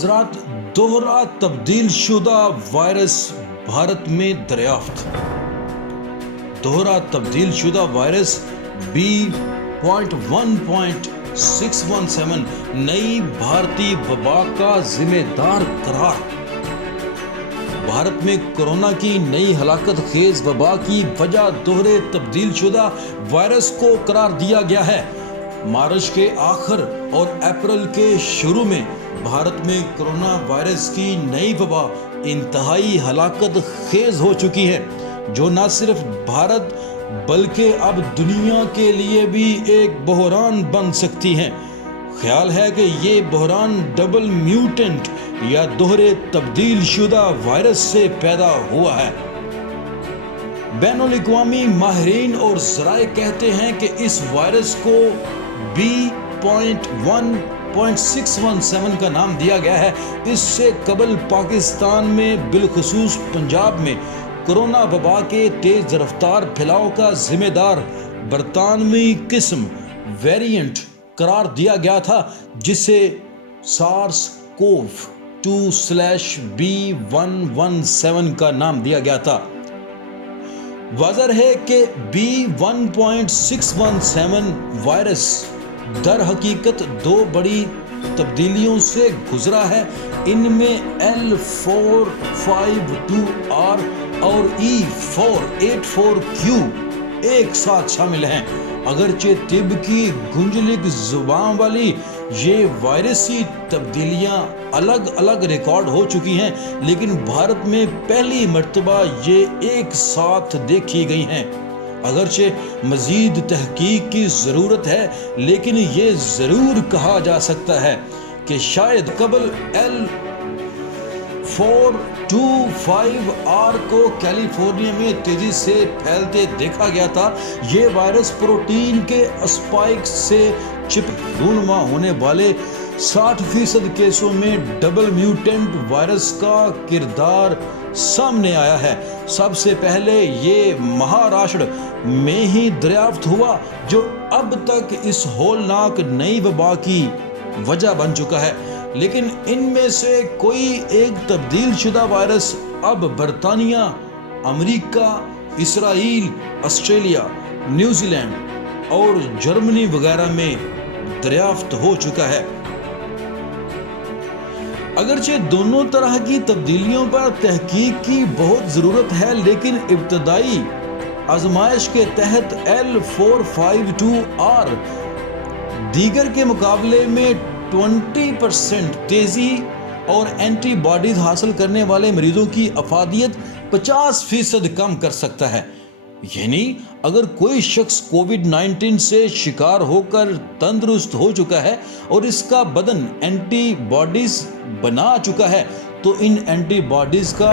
हजरात, दोहरा तब्दील शुदा वायरस भारत में दरियाफ्त। दोहरा तब्दील शुदा वायरस B.1.617 नई भारतीय वबा का जिम्मेदार करार। भारत में कोरोना की नई हलाकत खेज वबा की वजह दोहरे तब्दील शुदा वायरस को करार दिया गया है। मार्च के आखिर और अप्रैल के शुरू में भारत में कोरोना वायरस की नई वबा इंतहाई हलाकत खेज हो चुकी है, जो न सिर्फ भारत बल्कि अब दुनिया के लिए भी एक बहरान बन सकती है। ख्याल है कि ये बहरान डबल म्यूटेंट या दोहरे तब्दील शुदा वायरस से पैदा हुआ है। बैनुल-अक़वामी माहिरीन और ज़राए कहते हैं कि इस वायरस को B.1.617 का नाम दिया गया है। इससे कबल पाकिस्तान में बिलखुसूस पंजाब में कोरोना वबा के तेज रफ्तार फैलाव का जिम्मेदार बरतानवी किस्म वेरिएंट करार दिया गया था, जिसे SARS-CoV-2/B117 का नाम दिया गया था। वाज़ह है कि B.1.617 वायरस दर हकीकत दो बड़ी तब्दीलियों से गुजरा है। इनमें L452R और E484Q एक साथ शामिल हैं। अगरचे तिब की गुंजलिक जुबान वाली ये वायरसी तब्दीलियां अलग अलग रिकॉर्ड हो चुकी हैं, लेकिन भारत में पहली मर्तबा ये एक साथ देखी गई हैं। अगरचे मजीद तहकीक की ज़रूरत है, लेकिन ये ज़रूर कहा जा सकता है कि शायद कबल L425R को कैलिफोर्निया में तेजी से फैलते देखा गया था। ये वायरस प्रोटीन के स्पाइक से चिपनुमा होने वाले 60% केसों में डबल म्यूटेंट वायरस का किरदार सामने आया है। सबसे पहले ये महाराष्ट्र में ही दरियाफ्त हुआ, जो अब तक इस होलनाक नई वबा की वजह बन चुका है। लेकिन इनमें से कोई एक तब्दील शुदा वायरस अब बरतानिया, अमेरिका, इसराइल, ऑस्ट्रेलिया, न्यूजीलैंड और जर्मनी वगैरह में दरियाफ्त हो चुका है। अगरचे दोनों तरह की तब्दीलियों पर तहकीक की बहुत ज़रूरत है, लेकिन इब्तदाई आजमाइश के तहत L452R दीगर के मुकाबले में 20% तेज़ी और एंटीबॉडीज हासिल करने वाले मरीजों की अफादियत 50% कम कर सकता है। यानी अगर कोई शख्स कोविड-19 से शिकार होकर तंदुरुस्त हो चुका है और इसका बदन एंटीबॉडीज बना चुका है, तो इन एंटीबॉडीज का